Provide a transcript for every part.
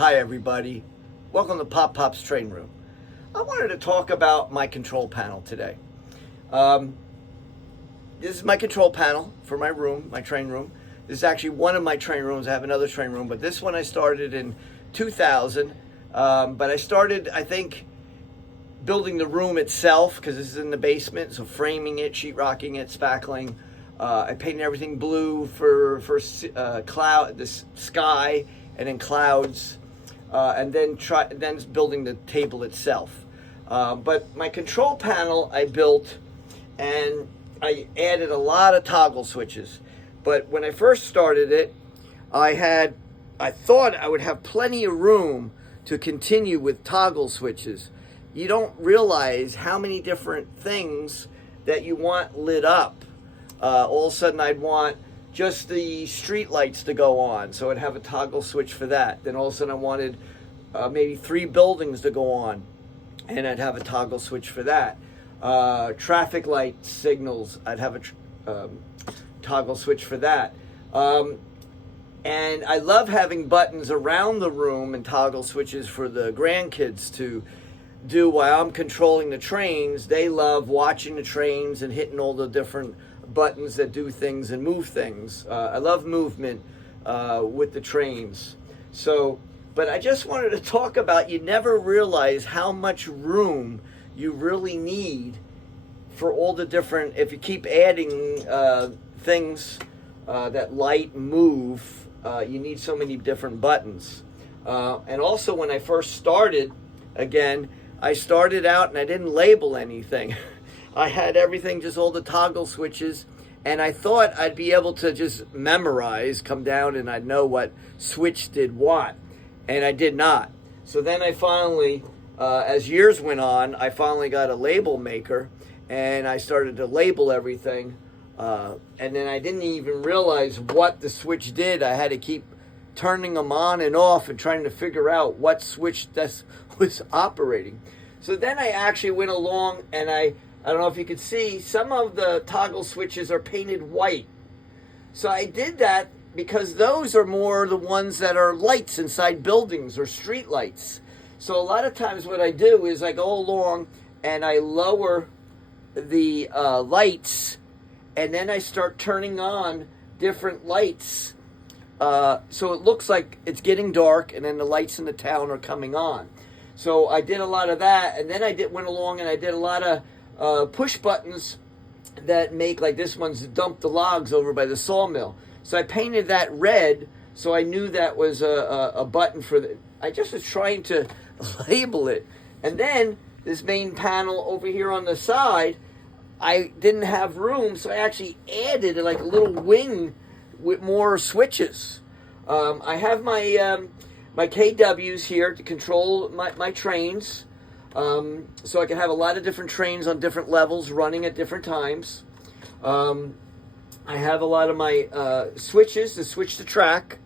Hi everybody, welcome to Pop Pop's Train Room. I wanted to talk about my control panel today. This is my control panel for my room, my train room. This is actually one of my train rooms. I have another train room, but this one I started in 2000. But I started, I think, building the room itself because this is in the basement, so framing it, sheetrocking it, spackling. I painted everything blue for cloud, the sky, and then clouds, and then building the table itself. But my control panel I built, and I added a lot of toggle switches. But when I first started it, I thought I would have plenty of room to continue with toggle switches. You don't realize how many different things that you want lit up. All of a sudden I'd want just the street lights to go on, so I'd have a toggle switch for that. Then all of a sudden I wanted maybe 3 buildings to go on, and I'd have a toggle switch for that. Traffic light signals, I'd have a toggle switch for that. And I love having buttons around the room and toggle switches for the grandkids to do while I'm controlling the trains. They love watching the trains and hitting all the different buttons that do things and move things. I love movement with the trains. But I just wanted to talk about, you never realize how much room you really need for all the different, if you keep adding things that light and move, you need so many different buttons. And also when I first started, again, I started out and I didn't label anything. I had everything, just all the toggle switches, and I thought I'd be able to just memorize, come down, and I'd know what switch did what, and I did not. So then I finally, as years went on, I finally got a label maker, and I started to label everything, and then I didn't even realize what the switch did. I had to keep turning them on and off and trying to figure out what switch that was operating. So then I actually went along, and I don't know if you could see, some of the toggle switches are painted white. So I did that because those are more the ones that are lights inside buildings or street lights. So a lot of times what I do is I go along and I lower the lights, and then I start turning on different lights. So it looks like it's getting dark, and then the lights in the town are coming on. So I did a lot of that, and then went along and I did a lot of push buttons that make, like this one's dump the logs over by the sawmill. So I painted that red, so I knew that was a button for I just was trying to label it. And then this main panel over here on the side, I didn't have room, so I actually added like a little wing with more switches. I have my my KWs here to control my trains. So I can have a lot of different trains on different levels running at different times. I have a lot of my switches to switch the track.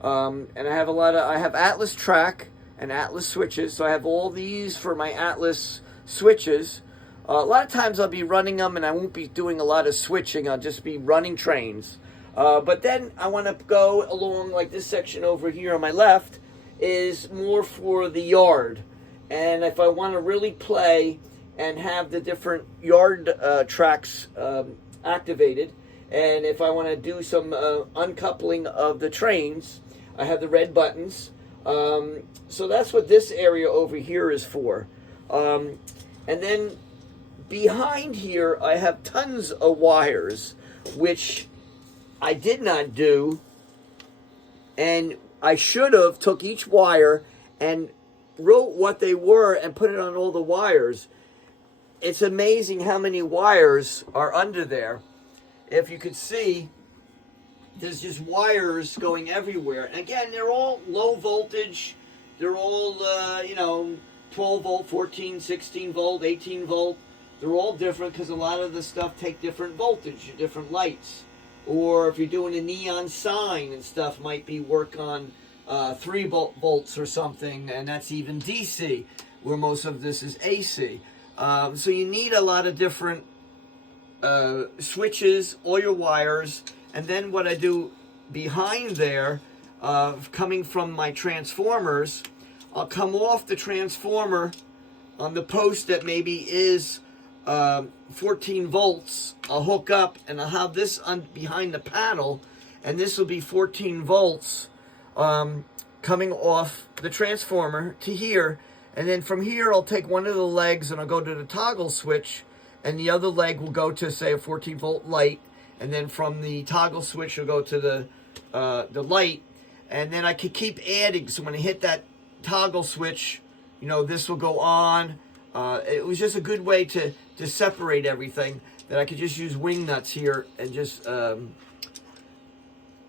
And I have Atlas track and Atlas switches. So I have all these for my Atlas switches. A lot of times I'll be running them and I won't be doing a lot of switching. I'll just be running trains. But then I want to go along, like this section over here on my left is more for the yard. And if I want to really play and have the different yard tracks activated, and if I want to do some uncoupling of the trains, I have the red buttons. So that's what this area over here is for. And then behind here, I have tons of wires, which I did not do, and I should have took each wire and wrote what they were and put it on all the wires. It's amazing how many wires are under there. If you could see, there's just wires going everywhere. And again, they're all low voltage. They're all, 12 volt, 14, 16 volt, 18 volt. They're all different because a lot of the stuff take different voltage, different lights. Or if you're doing a neon sign and stuff, might be work on 3 volts or something, and that's even DC, where most of this is AC. So you need a lot of different switches, all your wires, and then what I do behind there, coming from my transformers, I'll come off the transformer on the post that maybe is 14 volts. I'll hook up and I'll have this behind the panel, and this will be 14 volts coming off the transformer to here. And then from here, I'll take one of the legs and I'll go to the toggle switch, and the other leg will go to, say, a 14 volt light. And then from the toggle switch, it'll go to the light. And then I could keep adding. So when I hit that toggle switch, you know, this will go on. It was just a good way to separate everything, that I could just use wing nuts here and just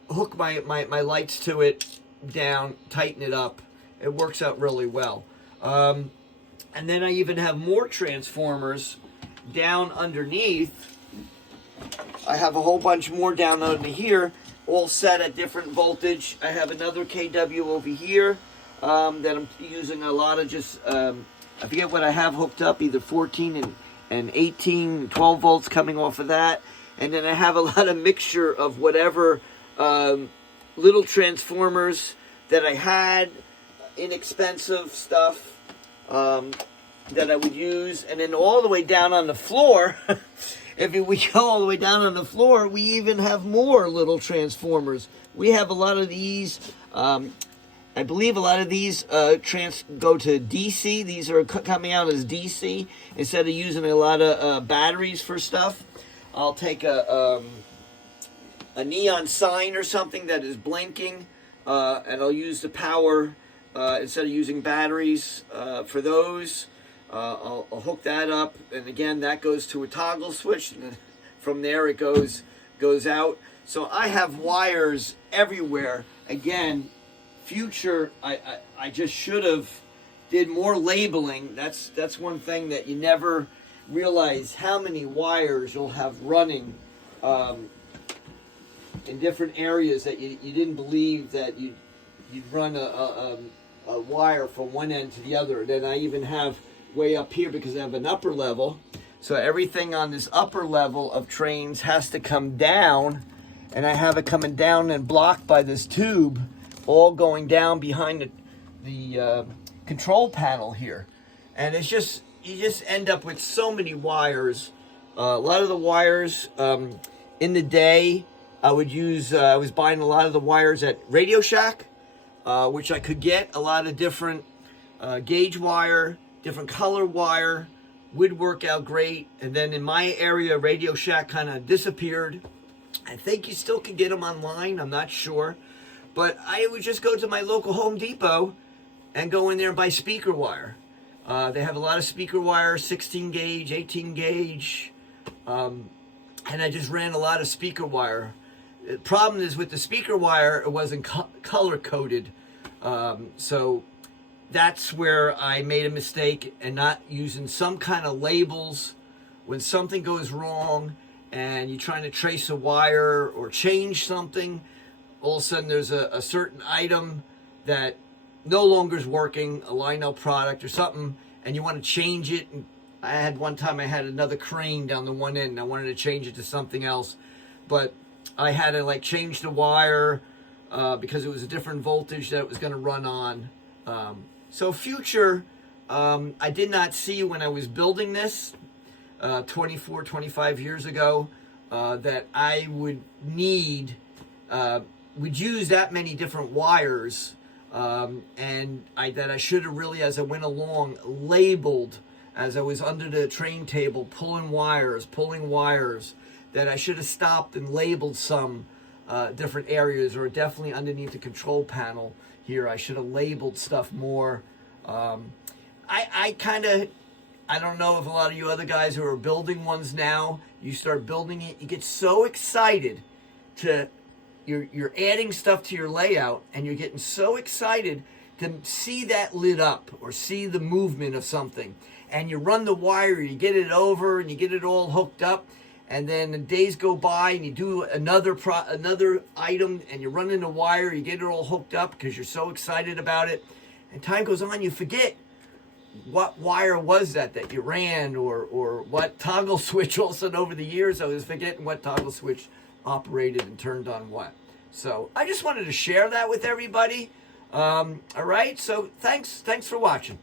hook my lights to it down, tighten it up. It works out really well. And then I even have more transformers down underneath. I have a whole bunch more down under here, all set at different voltage. I have another KW over here that I'm using a lot of just, I forget what I have hooked up, either 14 and 18, 12 volts coming off of that. And then I have a lot of mixture of whatever little transformers that I had, inexpensive stuff that I would use. And then all the way down on the floor, if we go all the way down on the floor, we even have more little transformers. We have a lot of these. I believe a lot of these go to DC. These are coming out as DC instead of using a lot of batteries for stuff. I'll take a neon sign or something that is blinking, and I'll use the power instead of using batteries for those. I'll hook that up, and again, that goes to a toggle switch, and then from there it goes out. So I have wires everywhere. Again, future, I just should have did more labeling. That's one thing that you never realize, how many wires you'll have running in different areas that you didn't believe that you'd run a wire from one end to the other. Then I even have way up here, because I have an upper level, so everything on this upper level of trains has to come down, and I have it coming down and blocked by this tube, all going down behind the control panel here. And it's just, you just end up with so many wires. A lot of the wires in the day, I would use, I was buying a lot of the wires at Radio Shack, which I could get a lot of different gauge wire, different color wire, would work out great. And then in my area, Radio Shack kind of disappeared. I think you still can get them online, I'm not sure. But I would just go to my local Home Depot and go in there and buy speaker wire. They have a lot of speaker wire, 16 gauge, 18 gauge. And I just ran a lot of speaker wire. The problem is with the speaker wire, it wasn't color coded. So that's where I made a mistake, and not using some kind of labels. When something goes wrong and you're trying to trace a wire or change something, all of a sudden there's a certain item that no longer is working, a Lionel product or something, and you want to change it. And I had one time, I had another crane down the one end, and I wanted to change it to something else, but I had to like change the wire because it was a different voltage that it was going to run on. So future, I did not see when I was building this 24, 25 years ago that I would need, would use that many different wires, and that I should have really, as I went along, labeled as I was under the train table, pulling wires, that I should have stopped and labeled some different areas, or definitely underneath the control panel here, I should have labeled stuff more. I don't know if a lot of you other guys who are building ones now, you start building it, you get so excited to, you're adding stuff to your layout, and you're getting so excited to see that lit up or see the movement of something. And you run the wire, you get it over, and you get it all hooked up, and then the days go by, and you do another item, and you run in the wire, you get it all hooked up because you're so excited about it. And time goes on, you forget what wire was that you ran, or what toggle switch. All of a sudden, over the years, I was forgetting what toggle switch operated and turned on what. So I just wanted to share that with everybody. All right, so thanks for watching.